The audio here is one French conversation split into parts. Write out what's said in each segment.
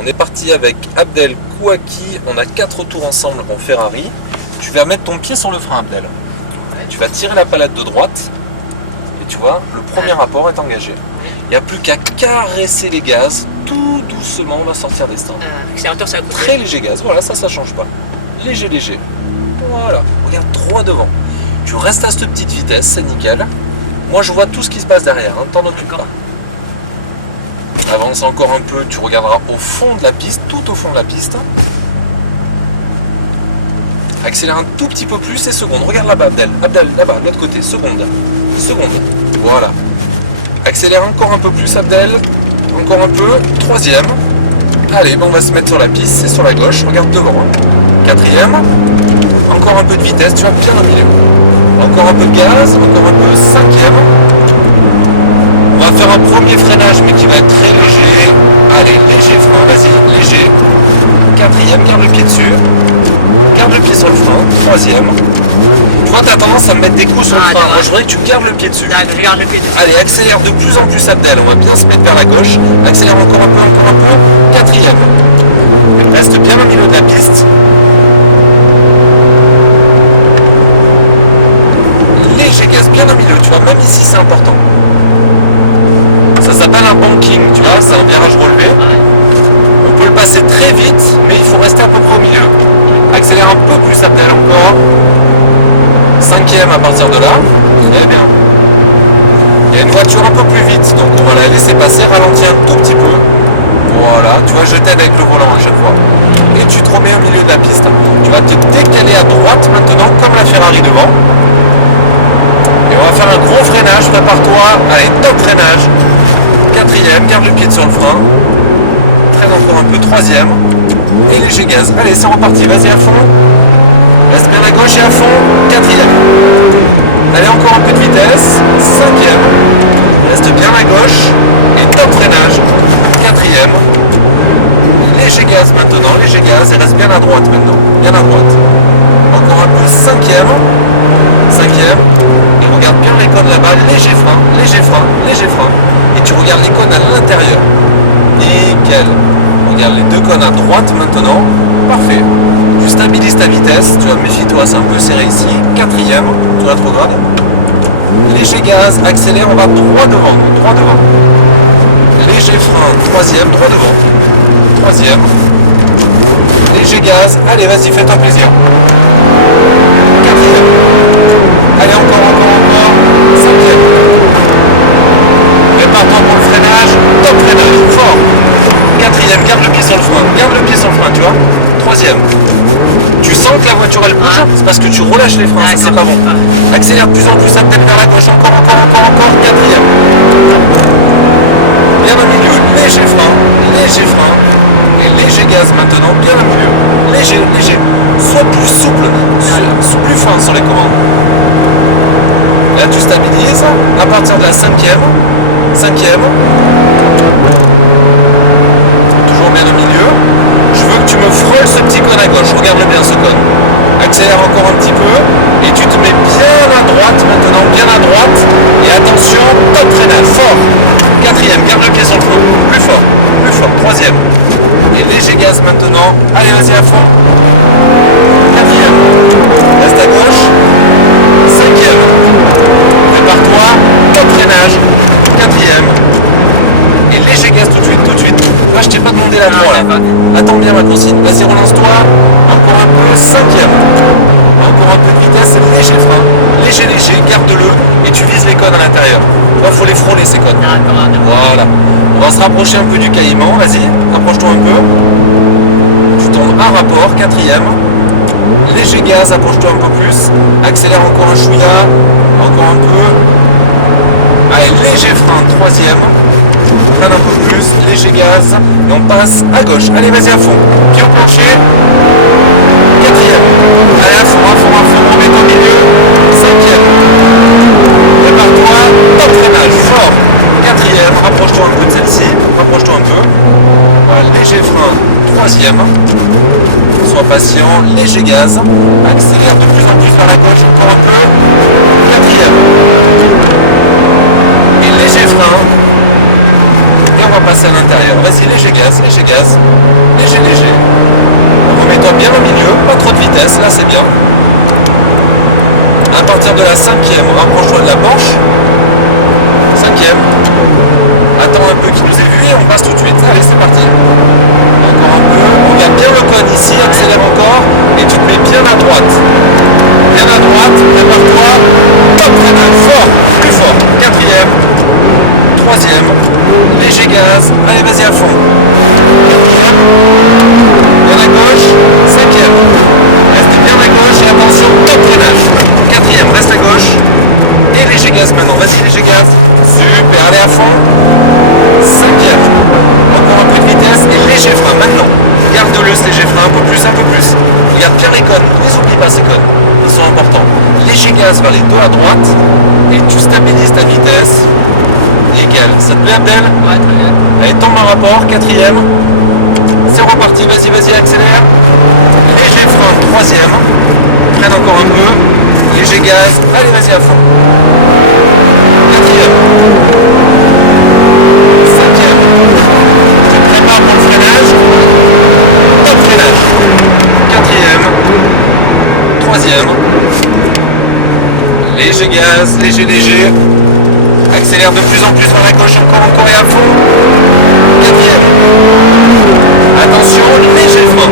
On est parti avec Abdel Kouaki. On a 4 tours ensemble en Ferrari. Tu vas mettre ton pied sur le frein, Abdel. Tu vas tirer la palette de droite. Et tu vois, le premier rapport est engagé. Il n'y a plus qu'à caresser les gaz. Tout doucement, on va sortir des stands. Accélérateur, c'est à côté. Très léger gaz. Voilà, ça change pas. Léger, léger. Voilà. Regarde, droit devant. Tu restes à cette petite vitesse, c'est nickel. Moi, je vois tout ce qui se passe derrière. Hein, t'en occupe pas. Avance encore un peu, tu regarderas au fond de la piste, tout au fond de la piste. Accélère un tout petit peu plus et seconde. Regarde là-bas, Abdel. Abdel, là-bas, de l'autre côté. Seconde. Seconde. Voilà. Accélère encore un peu plus, Abdel. Encore un peu. Troisième. Allez, bon, on va se mettre sur la piste, c'est sur la gauche. Regarde devant. Quatrième. Encore un peu de vitesse, tu vas bien au milieu. Encore un peu de gaz, encore un peu. Cinquième. On va faire un premier freinage, mais qui va être très léger. Allez, léger frein, vas-y, léger. Quatrième, garde le pied dessus. Garde le pied sur le frein. Troisième. Toi, t'as tendance à me mettre des coups sur le frein. Moi, je voudrais que tu gardes le pied dessus. Je garde le pied dessus. Allez, accélère de plus en plus, Abdel. On va bien se mettre vers la gauche. Accélère encore un peu, encore un peu. Quatrième. Reste bien au milieu de la piste. Léger gaz bien au milieu, tu vois, même ici c'est important. Ça s'appelle un banking, tu vois, c'est un virage relevé. On peut le passer très vite, mais il faut rester à peu près au milieu. Accélère un peu plus, Abdel, encore. Cinquième à partir de là. Très bien. Il y a une voiture un peu plus vite, donc on va la laisser passer, ralentir un tout petit peu. Voilà, tu vois, je t'aide avec le volant à chaque fois. Et tu te remets au milieu de la piste. Tu vas te décaler à droite maintenant, comme la Ferrari devant. Et on va faire un gros freinage, prépare-toi. Allez, top freinage. Quatrième, garde le pied sur le frein. Traîne encore un peu, troisième. Et léger gaz. Allez, c'est reparti, vas-y à fond. Reste bien à gauche et à fond. Quatrième. Allez, encore un peu de vitesse. Cinquième. Reste bien à gauche. Et top freinage. Quatrième. Léger gaz maintenant, léger gaz. Et reste bien à droite maintenant. Bien à droite. Encore un peu, cinquième. Cinquième. Et regarde bien les cônes là-bas. Léger frein, léger frein, léger frein. Et tu regardes les cônes à l'intérieur. Nickel. Regarde les deux cônes à droite maintenant. Parfait. Tu stabilises ta vitesse. Tu vois, méfie-toi, c'est un peu serré ici. Quatrième. Tu rétrogrades. Léger gaz, accélère, on va droit devant. Droit devant. Léger frein, troisième, droit devant. Troisième. Léger gaz. Allez, vas-y, fais-toi plaisir. Quatrième. Allez, encore. Cinquième. Prépare-toi pour le freinage. Top freinage, fort. Quatrième, garde le pied sur le frein. Garde le pied sur le frein, tu vois. Troisième. Tu sens que la voiture elle bouge, c'est parce que tu relâches les freins, ça c'est pas bon. Accélère de plus en plus, Abdel vers la gauche. Encore. Quatrième. Bien au milieu, léger frein. Et léger gaz maintenant, bien au milieu. Léger. Sois plus souple, plus fin sur les commandes. Là tu stabilises à partir de la cinquième. Toujours bien au milieu. Je veux que tu me frôles ce petit cône à gauche. Regarde-le bien ce cône. Accélère encore un petit peu. Et tu te mets bien à droite maintenant, bien à droite. Et attention, top freinage, fort. Quatrième, garde le pied sur le frein. Plus fort. Troisième. Et léger gaz maintenant. Allez, vas-y à fond. Quatrième. Reste à gauche. Cinquième. Prépare-toi. Top freinage. Quatrième. Et léger gaz tout de suite. Là, je t'ai pas demandé la droite là. Attends bien ma consigne. Vas-y, relance-toi. Encore un peu. Cinquième. Encore un peu de vitesse. Léger frein. Léger. Garde-le. Et tu vises les cônes à l'intérieur. Là, faut les frôler ces cônes. Voilà. On va se rapprocher un peu du caïman. Vas-y, approche-toi un peu. Tu tombes un rapport. Quatrième. Léger gaz. Approche-toi un peu plus. Accélère encore un chouïa. Encore un peu. Allez, léger frein. Troisième. Freine un peu plus, léger gaz, et on passe à gauche. Allez, vas-y à fond. Pied au plancher. Quatrième. Allez, à fond, on met au milieu. Cinquième. Prépare-toi, top freinage, fort. Quatrième, rapproche-toi un peu de celle-ci. Rapproche-toi un peu. Voilà, léger frein. Troisième. Sois patient, léger gaz. Accélère de plus en plus vers la gauche, encore un peu. Quatrième. Et léger frein. Et on va passer passer à l'intérieur. Vas-y, léger gaz, léger gaz. Léger, léger. Remets-toi bien au milieu, pas trop de vitesse, là c'est bien. À partir de la 5e, rapproche-toi de la Porsche. 5e. Attends un peu qu'il nous ait vu et on passe tout de suite. Allez, c'est parti. Encore un peu. Regarde bien le cône ici, accélère encore et tu te mets bien à droite. Bien à droite, prépare-toi. Top, freinage, fort, plus fort. 4e. 3e. Léger gaz. Allez, vas-y à fond. 4e. Bien à gauche. 5e. Reste bien à gauche et attention, top freinage. 4e, reste à gauche. Et léger gaz maintenant. Vas-y, léger gaz. Super, allez à fond. 5e. Encore un peu de vitesse et léger frein maintenant. Garde-le ce léger frein, un peu plus, un peu plus. Regarde bien les cônes, ne les oublie pas ces cônes. Ils sont importants. Léger gaz vers les deux à droite. Et tu stabilises ta vitesse. Nickel. Ça te plaît, Abdel? Ouais, très bien. Allez, tombe en rapport, 4e. C'est reparti, vas-y, vas-y, accélère. Léger frein, 3e. Freine encore un peu. Léger gaz. Allez, vas-y à fond. 4e. 5e. Tu te prépares pour le freinage. Top freinage. 4e. 3e. Léger gaz, léger, léger. Accélère de plus en plus vers la gauche, encore et à fond. 4e. Attention, léger frein.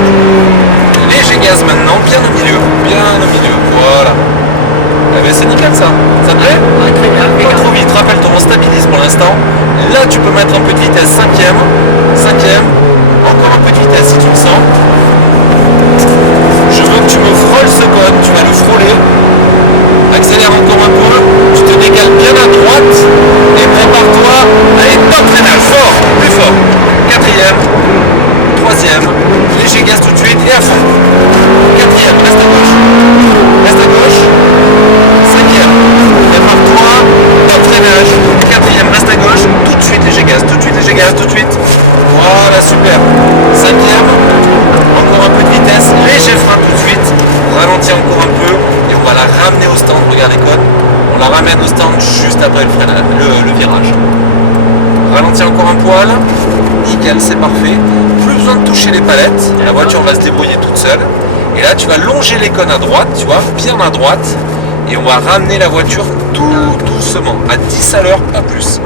Léger gaz maintenant, bien au milieu. Bien au milieu, voilà. Eh ben c'est nickel ça. Ça te plaît? Ouais, très bien. Pas trop vite, rappelle-toi, on stabilise pour l'instant. Là tu peux mettre un peu de vitesse, 5e. 5e. Encore un peu de vitesse si tu le sens. Je veux que tu me frôles ce cône, tu vas le frôler. Accélère encore un peu, tu te décales bien à droite et prépare-toi. Allez, top freinage, fort, plus fort. 4e, 3e, léger gaz tout de suite et à fond. 4e, reste à gauche. Reste à gauche. 5e, prépare-toi, top freinage. 4e, reste à gauche. Tout de suite léger gaz, tout de suite léger gaz, tout de suite. Voilà, super. 5e, encore un peu de vitesse, léger frein tout de suite. Ralentis encore un peu et on va la ramener au stand. Regarde les cônes, on la ramène au stand juste après le freinage, le virage. Ralentis encore un poil, nickel, c'est parfait. Plus besoin de toucher les palettes, la voiture va se débrouiller toute seule. Et là tu vas longer les cônes à droite, tu vois, bien à droite. Et on va ramener la voiture tout doucement, à 10 à l'heure, pas plus.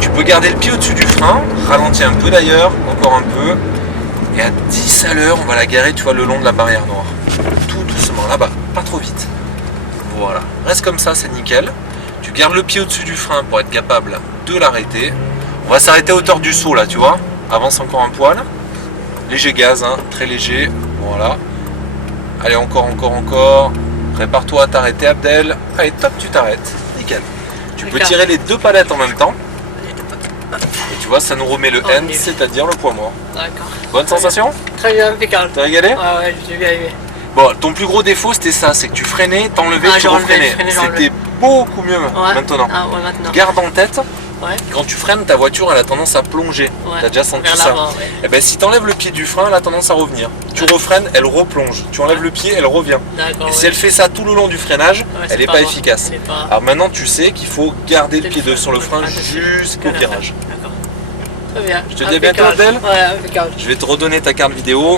Tu peux garder le pied au-dessus du frein, ralentis un peu d'ailleurs, encore un peu. Et à 10 à l'heure, on va la garer, tu vois, le long de la barrière noire. Tout doucement, là-bas, pas trop vite. Voilà, reste comme ça, c'est nickel. Tu gardes le pied au-dessus du frein pour être capable de l'arrêter. On va s'arrêter à hauteur du saut, là, tu vois. Avance encore un poil. Léger gaz, hein, très léger. Voilà. Allez, encore. Prépare-toi à t'arrêter, Abdel. Allez, top, tu t'arrêtes. Nickel. Tu peux tirer les deux palettes en même temps. Et tu vois, ça nous remet le end, c'est-à-dire le poids mort. D'accord. Bonne sensation? Très bien, impeccable. T'as régalé? Ouais, j'ai bien aimé. Bon, ton plus gros défaut c'était ça, c'est que tu freinais, t'enlevais, tu refreinais. C'était beaucoup mieux maintenant. Ah ouais, maintenant. Garde en tête, Ouais. quand tu freines, ta voiture elle a tendance à plonger. Ouais. T'as déjà senti Vers ça? l'avant, ouais. Et ben si t'enlèves le pied du frein, elle a tendance à revenir. Tu refreines, elle replonge. Tu enlèves le pied, elle revient. D'accord. Et si elle fait ça tout le long du freinage, elle n'est pas bon. efficace. C'est pas... Alors maintenant tu sais qu'il faut garder le pied sur le frein dessus. jusqu'au virage. D'accord. Très bien. Je te dis à bientôt, Abdel. Ouais, impeccable. Je vais te redonner ta carte vidéo.